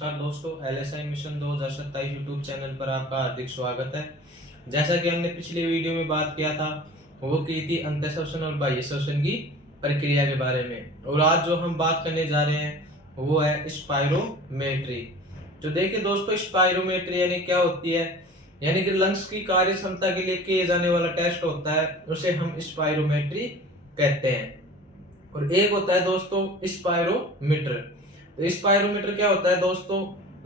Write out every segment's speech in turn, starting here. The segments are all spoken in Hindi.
नमस्कार दोस्तों, एलएसआई मिशन 2027 यूट्यूब चैनल पर आपका हार्दिक स्वागत है। जैसा कि हमने पिछले वीडियो में बात किया था, वो की थी अंतःश्वसन और बाह्य श्वसन की प्रक्रिया के बारे में, और आज जो हम बात करने जा रहे हैं वो है स्पायरोमेट्री। तो देखिए दोस्तों, स्पायरोमेट्री यानी क्या होती है, यानी कि लंग्स की कार्य क्षमता के लिए किए जाने वाला टेस्ट होता है, उसे हम स्पायरोमेट्री कहते हैं। और एक होता है दोस्तों स्पायरोमीटर। तो स्पायरोमीटर क्या होता है दोस्तों,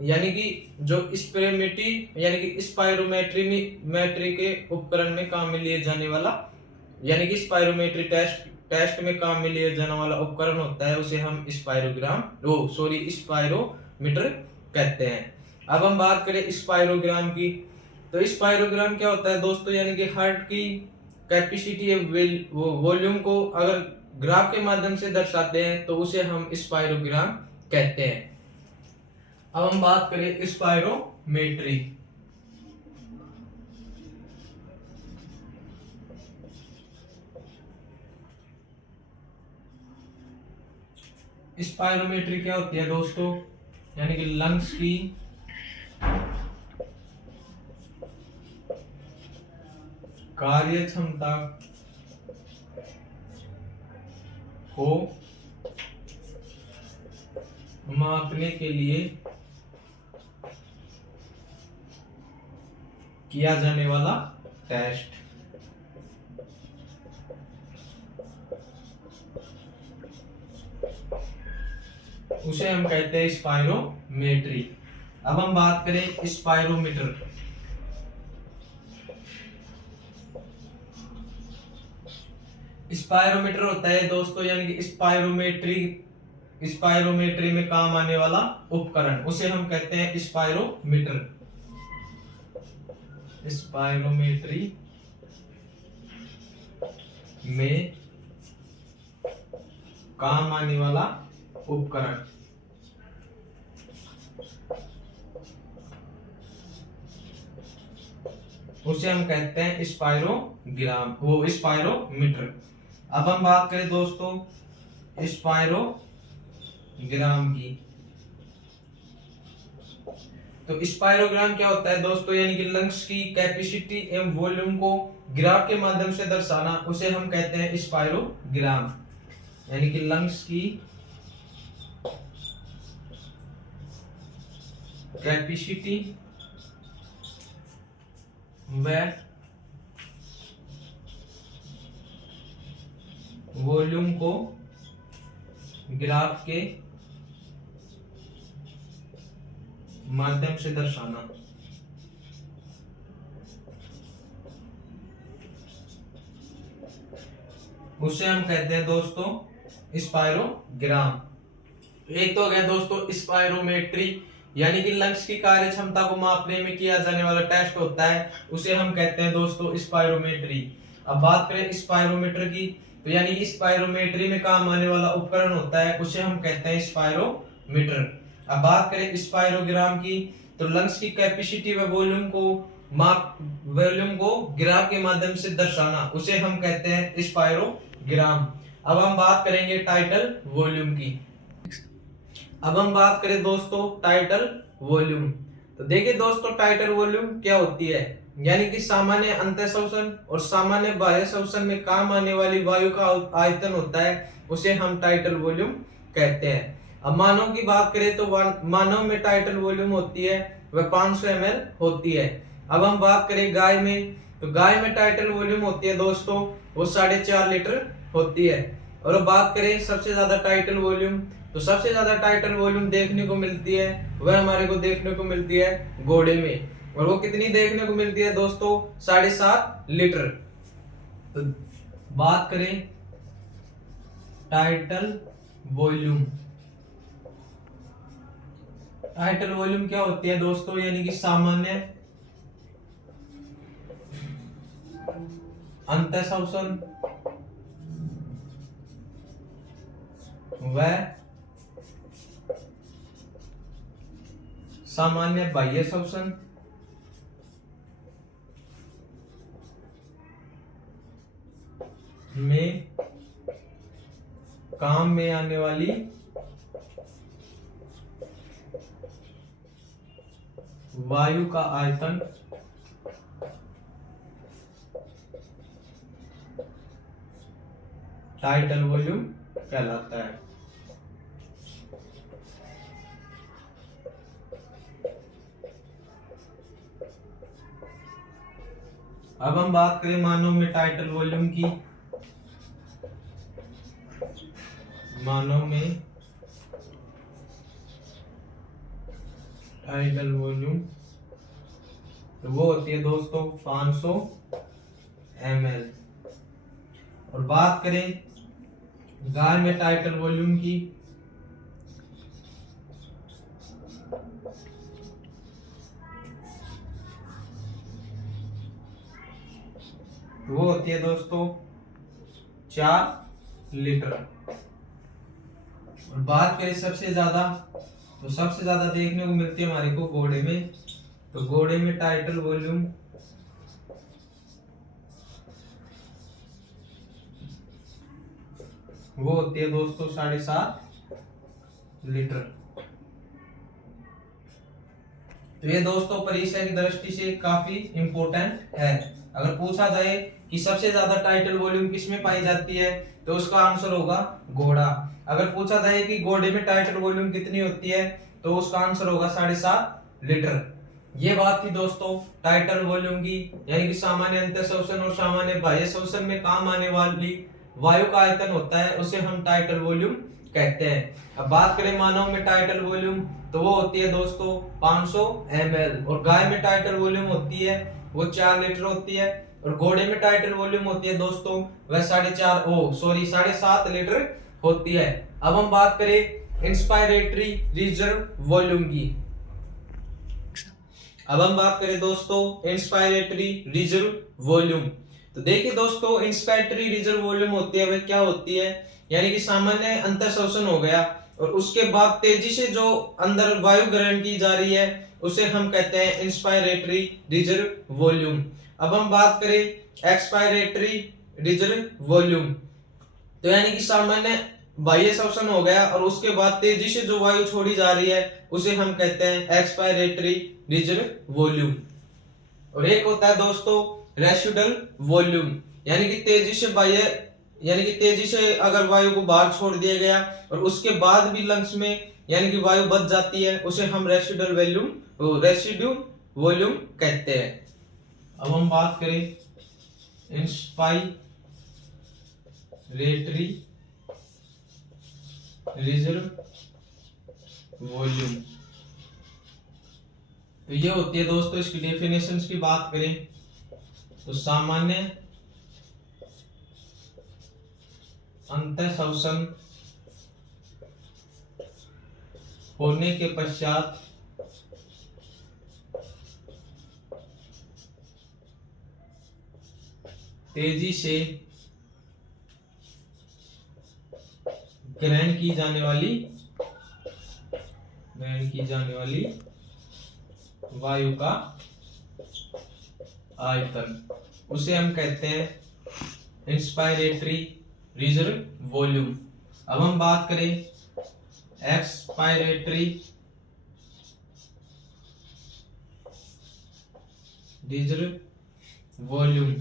यानी कि जो स्पेरोमेट्री यानी कि स्पायरोमेट्री के उपकरण में काम में लिए जाने वाला, यानी कि स्पायरोमेट्री टेस्ट में काम में लिए जाने वाला उपकरण होता है, उसे हम स्पायरोमीटर कहते हैं। अब हम बात करें स्पायरोग्राम की। तो स्पायरोग्राम क्या होता है दोस्तों, यानी कि हार्ट की कैपेसिटी वॉल्यूम को अगर ग्राफ के माध्यम से दर्शाते हैं तो उसे हम स्पायरोग्राम कहते हैं। अब हम बात करें स्पायरोमेट्री। स्पायरोमेट्री क्या होती है दोस्तों, यानी कि लंग्स की कार्य क्षमता को मापने के लिए किया जाने वाला टेस्ट। उसे हम कहते हैं स्पायरोमेट्री। अब हम बात करें स्पायरोमीटर। स्पायरोमीटर होता है दोस्तों, यानी कि स्पायरोमेट्री में काम आने वाला उपकरण, उसे हम कहते हैं स्पायरोमीटर। स्पायरोमेट्री में काम आने वाला उपकरण, उसे हम कहते हैं स्पायरोमीटर। अब हम बात करें दोस्तों स्पायरोग्राम की। तो स्पायरोग्राम क्या होता है दोस्तों, यानी कि लंग्स की कैपेसिटी एवं वॉल्यूम को ग्राफ के माध्यम से दर्शाना, उसे हम कहते हैं स्पायरोग्राम। यानी कि लंग्स की कैपेसिटी व वॉल्यूम को ग्राफ के माध्यम से दर्शाना, उसे हम कहते हैं दोस्तों स्पायरोग्राम। एक तो हो गया दोस्तों स्पायरोमेट्री, यानी कि लंग्स की कार्य क्षमता को मापने में किया जाने वाला टेस्ट होता है, उसे हम कहते हैं दोस्तों स्पायरोमेट्री। अब बात करें स्पायरोमीटर की, तो यानी कि स्पायरोमेट्री में काम आने वाला उपकरण होता है, उसे हम कहते हैं स्पायरोमीटर। अब बात करें स्पायरोग्राम की, तो लंग्स की कैपेसिटी व वॉल्यूम को ग्राफ के माध्यम से दर्शाना, उसे हम कहते हैं स्पायरोग्राम। अब हम बात करेंगे टाइटल वॉल्यूम की। अब हम बात करें दोस्तों टाइटल वॉल्यूम। तो देखिए दोस्तों, टाइटल वॉल्यूम क्या होती है, यानी कि सामान्य अंतःश्वसन और सामान्य बाह्य श्वसन में काम आने वाली वायु का आयतन होता है, उसे हम टाइटल वॉल्यूम कहते हैं। अब मानव की बात करें तो मानव में टाइटल वॉल्यूम होती है वह 500 ml होती है। अब हम बात करें गाय में, तो गाय में टाइटल वॉल्यूम होती है दोस्तों वो 4.5 लीटर होती है। और बात करें सबसे ज्यादा टाइटल वॉल्यूम, तो सबसे ज्यादा टाइटल वॉल्यूम देखने को मिलती है वह हमारे को देखने को मिलती है घोड़े में, और वो कितनी देखने को मिलती है दोस्तों 7.5 लीटर। तो बात करें टाइटल वॉल्यूम। टाइटल वॉल्यूम क्या होती है दोस्तों, यानी कि सामान्य अंतःश्वसन व सामान्य बाह्य श्वसन में काम में आने वाली वायु का आयतन टाइटल वॉल्यूम कहलाता है। अब हम बात करें मानव में टाइटल वॉल्यूम की। मानव में टाइटल वॉल्यूम तो वो होती है दोस्तों 500 ml। और बात करें गाय में टाइटल वॉल्यूम की, तो वो होती है दोस्तों 4 लीटर। और बात करें सबसे ज्यादा, तो सबसे ज्यादा देखने को मिलती है हमारे को घोड़े में। तो घोड़े में टाइटल वॉल्यूम वो होती है दोस्तों 7.5 लीटर। तो ये दोस्तों परीक्षा की दृष्टि से काफी इंपॉर्टेंट है। अगर पूछा जाए कि सबसे ज्यादा टाइटल वॉल्यूम किसमें पाई जाती है, तो उसका आंसर होगा घोड़ा। अगर पूछा जाए कि घोड़े में टाइटल वॉल्यूम कितनी होती है, तो उसका आंसर होगा 7.5 लीटर। ये बात थी दोस्तों टाइटल वॉल्यूम की, यानी कि सामान्य अंतःश्वसन और सामान्य बाह्य श्वसन में काम आने वाली वायु का आयतन होता है, उसे हम टाइटल वॉल्यूम कहते हैं। अब बात करें मानव में टाइटल वॉल्यूम, तो वो होती है दोस्तों 500 ml। और गाय में टाइटल वॉल्यूम होती है वो 4 लीटर होती है। और घोड़े में टाइटल वॉल्यूम होती है दोस्तों वह 7.5 लीटर होती है। अब हम बात करें इंस्पायरेटरी रिजर्व वॉल्यूम की। अब हम बात करें दोस्तों इंस्पायरेटरी रिजर्व वॉल्यूम। तो देखिए दोस्तों इंस्पायरेटरी रिजर्व वॉल्यूम होती है वह क्या होती है, यानी कि सामान्य अंतःश्वसन हो गया और उसके बाद तेजी से जो अंदर वायु ग्रहण की जा रही है उसे हम कहते हैं इंस्पायरेटरी रिजर्व वॉल्यूम। अब हम बात करें एक्सपायरेटरी रिजर्व वॉल्यूम, तो यानी कि सामान्य बाह्य श्वसन हो गया और उसके बाद तेजी से जो वायु छोड़ी जा रही है उसे हम कहते हैं एक्सपायरेटरी रिजर्व वॉल्यूम। और एक होता है दोस्तों रेसिडुअल वॉल्यूम, यानी कि तेजी से अगर वायु को बाहर छोड़ दिया गया और उसके बाद भी लंग्स में यानी कि वायु बच जाती है, उसे हम रेसिड्यू वॉल्यूम कहते हैं। अब हम बात करें इंस्पायरेटरी रिजर्व वॉल्यूम, तो ये होती है दोस्तों, इसकी डेफिनेशंस की बात करें तो सामान्य अंतःश्वसन होने के पश्चात तेजी से ग्रहण की जाने वाली वायु का आयतन, उसे हम कहते हैं इंस्पायरेटरी रिजर्व वॉल्यूम। अब हम बात करें एक्सपायरेटरी रिजर्व वॉल्यूम,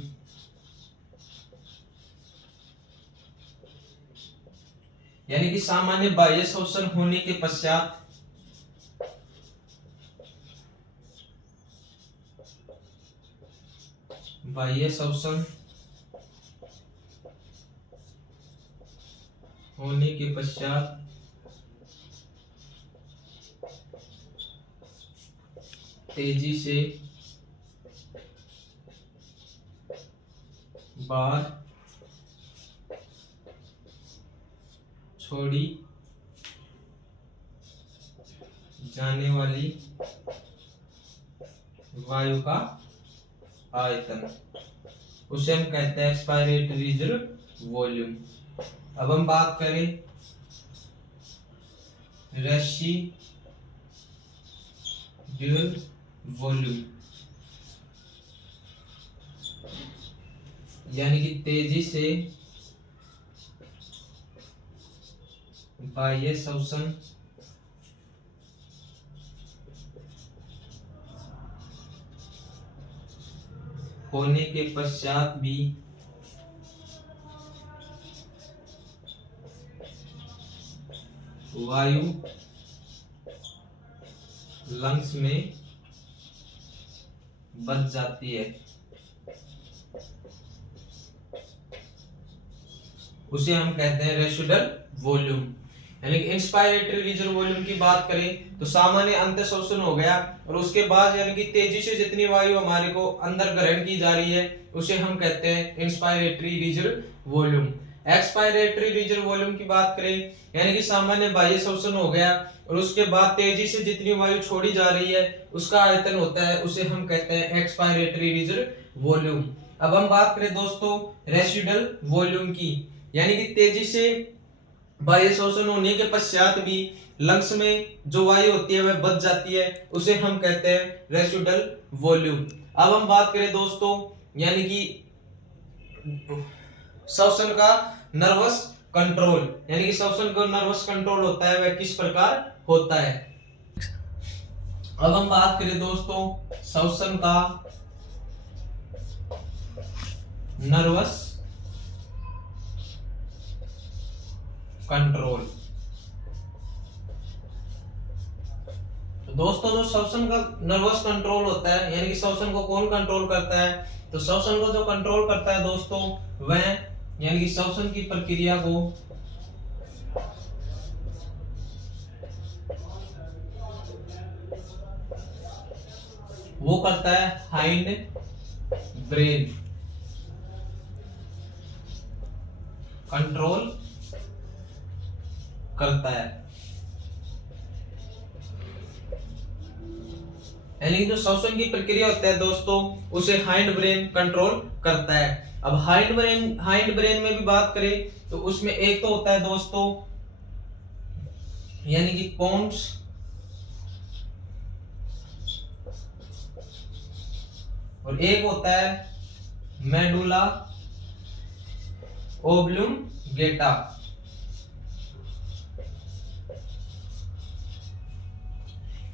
यानी कि सामान्य बाह्य श्वसन होने के पश्चात बाह्य श्वसन होने के पश्चात तेजी से बाहर छोड़ी जाने वाली वायु का आयतन, उसे हम कहते हैं एक्सपायरेटरी रिजर्व वॉल्यूम। अब हम बात करें रेसिड्यूअल वॉल्यूम, यानी कि तेजी से बाह्य श्वसन होने के पश्चात भी वायु लंग्स में बच जाती है, उसे हम कहते हैं रेसिडुअल वॉल्यूम। यानी कि इंस्पायरेटरी रिजर्व वॉल्यूम की बात करें तो सामान्य अंत शोषण हो गया और उसके बाद यानी कि तेजी से जितनी वायु हमारे को अंदर ग्रहण की जा रही है उसे हम कहते हैं inspiratory reserve volume. Expiratory reserve volume की बात करें यानी कि सामान्य बाह्य शोषण हो गया और उसके बाद तेजी से जितनी वायु छोड़ी जा रही है उसका आयतन होता है, उसे हम कहते हैं एक्सपायरेटरी रिजर्व वॉल्यूम। अब हम बात करें दोस्तों रेसिडुअल वॉल्यूम की, यानी कि तेजी से बाह्य शोषण होने के पश्चात भी लंग्स में जो वायु होती है वह बच जाती है, उसे हम कहते हैं रेसिडुअल वॉल्यूम। अब हम बात करें दोस्तों यानी कि श्वसन का नर्वस कंट्रोल, यानी कि श्वसन का नर्वस कंट्रोल होता है वह किस प्रकार होता है। अब हम बात करें दोस्तों श्वसन का नर्वस कंट्रोल। तो दोस्तों जो श्वसन का नर्वस कंट्रोल होता है यानी कि श्वसन को कौन कंट्रोल करता है, तो श्वसन को जो कंट्रोल करता है दोस्तों वह यानी कि श्वसन की प्रक्रिया को वो करता है हाइंड ब्रेन कंट्रोल करता है। यानी कि जो श्वसन की प्रक्रिया होता है दोस्तों उसे हाइंड ब्रेन कंट्रोल करता है। अब हाइंड ब्रेन में भी बात करें तो उसमें एक तो होता है दोस्तों यानी कि पोन्स और एक होता है मेडुला ओब्लुंगेटा।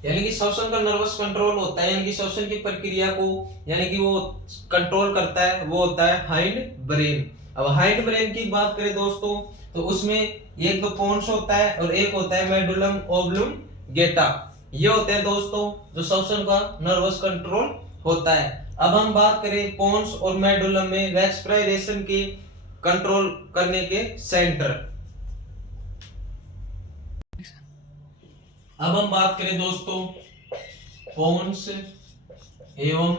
यानी कि श्वसन का नर्वस कंट्रोल होता है यानी कि श्वसन की प्रक्रिया को यानी कि वो कंट्रोल करता है, वो होता है हाइंड ब्रेन। अब हाइंड ब्रेन की बात करें दोस्तों तो उसमें एक तो पोन्स होता है और एक होता है मेडुलम ओब्लुंगेटा। ये होते हैं दोस्तों जो श्वसन का नर्वस कंट्रोल होता है। अब हम बात करें पोन्स और मेडुलम में रेस्पिरेशन के कंट्रोल करने के सेंटर। अब हम बात करें दोस्तों पोन्स एवं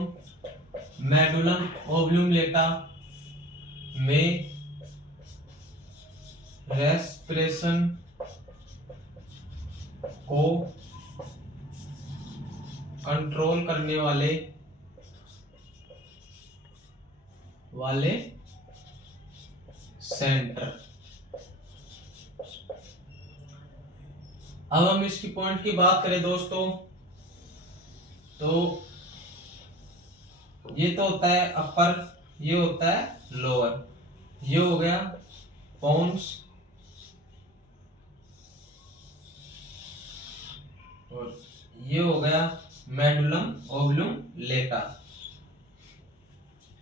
मेडुलम ओब्लुंगेटा में रेस्पिरेशन को कंट्रोल करने वाले सेंटर। अब हम इसकी पॉइंट की बात करें दोस्तों तो ये तो होता है अपर, ये होता है लोअर, ये हो गया पोन्स और ये हो गया मेडुलम ओब्लुंगेटा।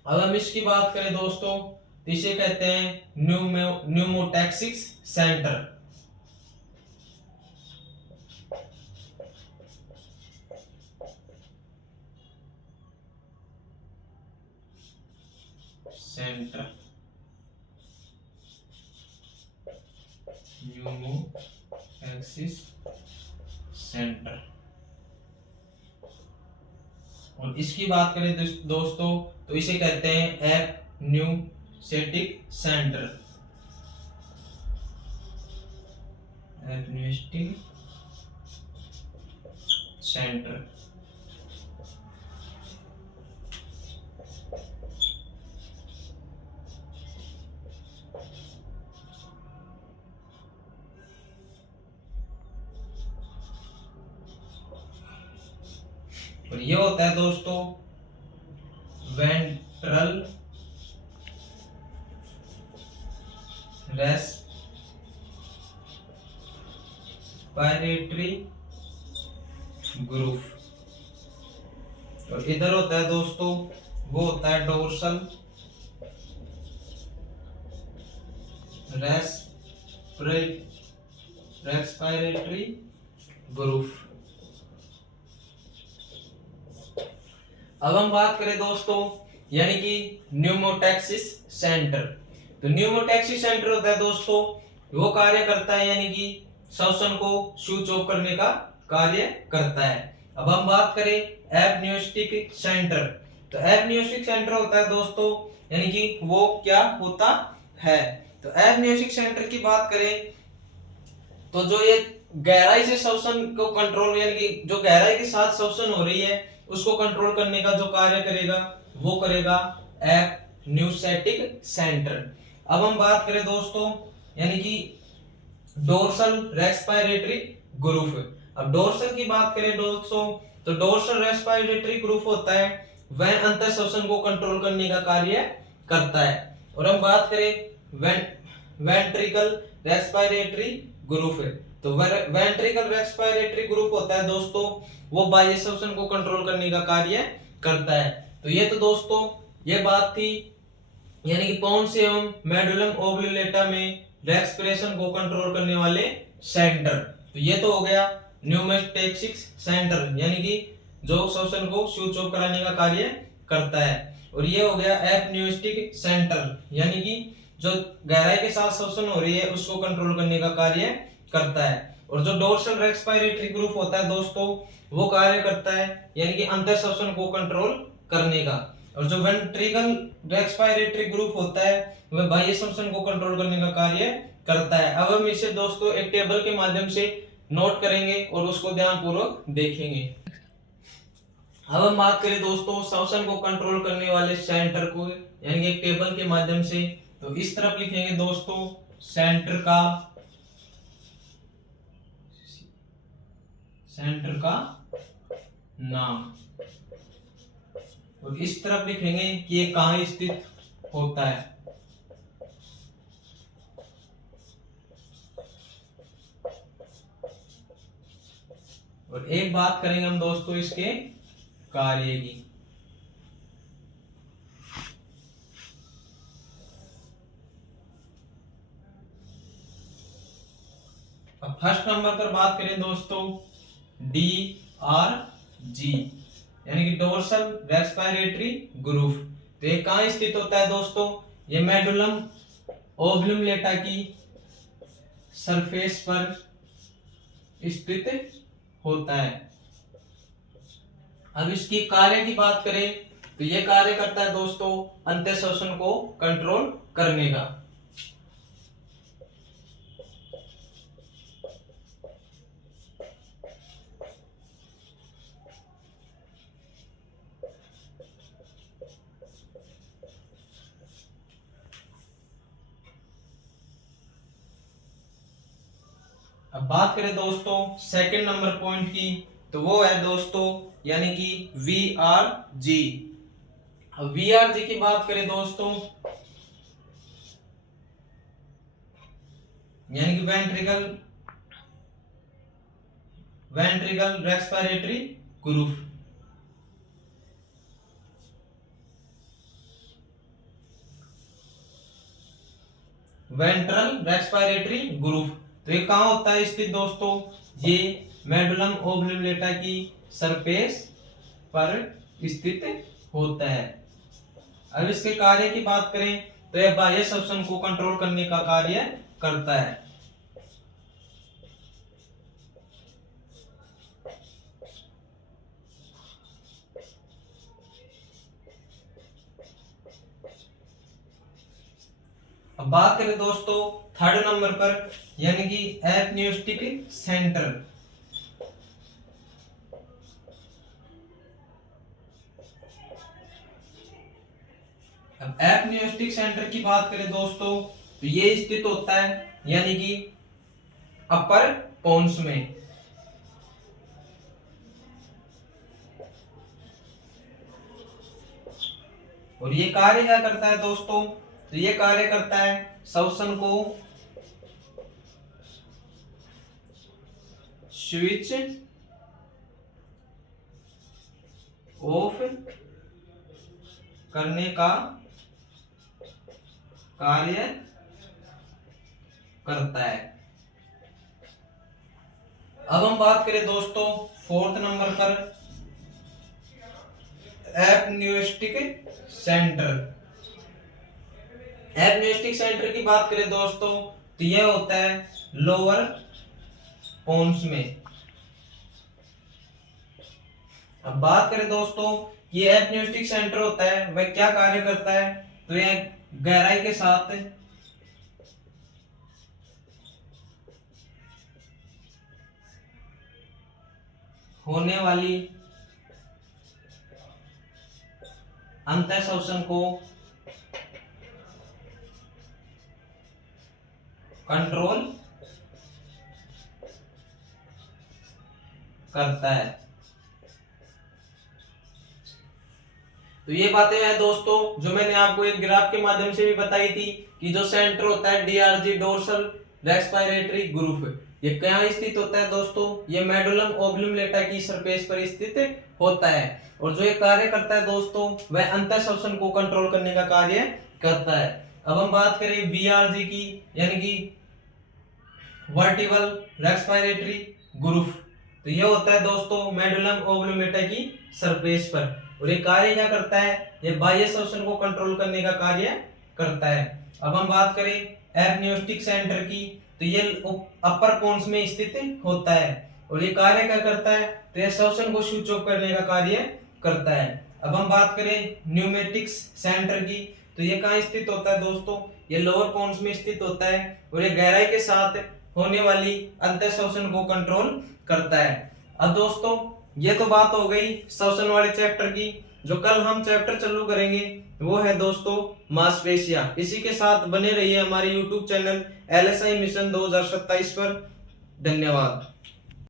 अब हम इसकी बात करें दोस्तों तो इसे कहते हैं न्यूमोटैक्सिक सेंटर। न्यूमोटैक्सिस सेंटर। और इसकी बात करें दोस्तों तो इसे कहते हैं एपन्यूस्टेटिक सेंटर। एपन्यूस्टेटिक सेंटर। और ये होता है दोस्तों वेंट्रल रेस्पिरेटरी ग्रुप और इधर होता है दोस्तों वो होता है डोर्सल रेस्पिरेटरी ग्रुप। अब हम बात करें दोस्तों यानी कि न्यूमोटैक्सिस सेंटर। तो न्यूमोटैक्सिस सेंटर होता है दोस्तों, वो कार्य करता है यानी कि श्वसन को स्विच ऑफ करने का कार्य करता है। अब हम बात करें एपन्यूस्टिक सेंटर। तो एपन्यूस्टिक सेंटर होता है दोस्तों यानी कि वो क्या होता है। तो एपन्यूस्टिक सेंटर की बात करें तो जो ये गहराई से श्वसन को कंट्रोल यानी कि जो गहराई के साथ श्वसन हो रही है उसको कंट्रोल करने का जो कार्य करेगा वो करेगा एपन्यूस्टैटिक सेंटर। अब हम बात करें दोस्तों यानी कि डोर्सल रेस्पिरेटरी ग्रुप। अब डोर्सल की बात करें दोस्तों तो डोर्सल रेस्पिरेटरी ग्रुप होता है वह अंतर श्वसन को कंट्रोल करने का कार्य करता है। और हम बात करें वेंट्रिकल रेस्पिरेटरी ग्रुप है। तो वेंट्रिकल रेस्पिरेटरी ग्रुप होता है दोस्तों वो बाह्य श्वसन को कंट्रोल करने का कार्य करता है। तो ये तो दोस्तों ये बात थी यानी कि पोन्स एवं मेडुलम ओब्लिटेटा में रेस्पिरेशन को कंट्रोल करने वाले सेंटर। तो ये तो हो गया न्यूमेटैक्सिक सेंटर यानी कि जो श्वसन को स्विच ऑफ कराने का कार्य करता है। और ये हो गया एपन्यूस्टिक सेंटर यानी कि जो गहराई के साथ श्वसन हो रही है उसको कंट्रोल करने का कार्य करता है। और जो डोर्सल रेस्पिरेटरी ग्रुप होता है दोस्तों वो कार्य करता है यानी कि अंतर श्वसन को कंट्रोल करने का। और जो वेंट्रिकल रेस्पिरेटरी ग्रुप होता है वह बाह्य श्वसन को कंट्रोल करने का कार्य करता है। अब हम इसे दोस्तों एक टेबल के माध्यम से नोट करेंगे और उसको ध्यानपूर्वक देखेंगे। अब हम बात करें दोस्तों श्वसन को कंट्रोल करने वाले सेंटर को यानी कि एक टेबल के माध्यम से, तो इस तरफ लिखेंगे दोस्तों सेंटर का नाम और इस तरफ लिखेंगे कि ये कहां स्थित होता है। और एक बात करेंगे हम दोस्तों इसके कार्य की। अब फर्स्ट नंबर पर बात करें दोस्तों DRG यानी कि डोर्सल रेस्पिरेटरी ग्रुप। तो ये कहां स्थित होता है दोस्तों, ये मेडुलम ओब्लुंगेटा की सरफेस पर स्थित होता है। अब इसकी कार्य की बात करें तो ये कार्य करता है दोस्तों अंत्य श्वसन को कंट्रोल करने का। अब बात करें दोस्तों सेकंड नंबर पॉइंट की, तो वो है दोस्तों यानी कि VRG। अब VRG की बात करें दोस्तों यानी कि ventricle respiratory group. Ventral respiratory group तो ये कहां होता है स्थित दोस्तों, ये मेडुलम ओब्लुंगेटा की सरफेस पर स्थित होता है। अब इसके कार्य की बात करें तो यह बाह्य श्वसन को कंट्रोल करने का कार्य करता है। अब बात करें दोस्तों थर्ड नंबर पर यानी कि एपन्यूस्टिक सेंटर। अब एपन्यूस्टिक सेंटर की बात करें दोस्तों तो ये स्थित होता है यानी कि अपर पोन्स में। और ये कार्य क्या करता है दोस्तों, तो ये कार्य करता है श्वसन को स्विच ऑफ करने का कार्य करता है। अब हम बात करें दोस्तों फोर्थ नंबर पर, एपन्यूस्टिक सेंटर। एपन्यूस्टिक सेंटर की बात करें दोस्तों तो यह होता है लोअर पोन्स में। अब बात करें दोस्तों ये एपन्यूस्टिक सेंटर होता है वह क्या कार्य करता है, तो यह गहराई के साथ होने वाली अंतःश्वसन को कंट्रोल करता है। तो ये बातें हैं दोस्तों जो मैंने आपको एक ग्राफ के माध्यम से भी बताई थी कि जो सेंटर होता है डीआरजी डोर्सल रेस्पिरेटरी ग्रुप, ये कहाँ स्थित होता है दोस्तों, ये मेडुलम ओब्लुंगेटा की सरफेस पर स्थित होता है। और जो ये कार्य करता है दोस्तों वह अंतःश्वसन को कंट्रोल करने का कार्य करता है। अब हम बात करें वीआरजी की, यानी कि वर्टिबल रेस्पिरेटरी ग्रुप, तो ये होता है दोस्तों मेडुलम ओब्लुंगेटा की सरफेस पर, और ये कार्य क्या करता है, ये बाह्य श्वसन को कंट्रोल करने का कार्य करता है। अब हम बात करें एपन्यूस्टिक सेंटर की, तो ये अपर पोन्स में स्थित होता है और ये कार्य क्या करता है, तो ये श्वसन को स्विच ऑफ करने का कार्य करता है। अब हम बात करें न्यूमेटिक्स सेंटर की, तो ये कहाँ स्थित होता है दोस्तों, ये लोअर पोन्स में स्थित होता है और ये गहराई के साथ होने वाली अंतःश्वसन को कंट्रोल करता है। अब दोस्तों ये तो बात हो गई श्वसन वाले चैप्टर की। जो कल हम चैप्टर चालू करेंगे वो है दोस्तों मांसपेशियां। इसी के साथ बने रहिए हमारे YouTube चैनल LSI मिशन 2027 पर। धन्यवाद।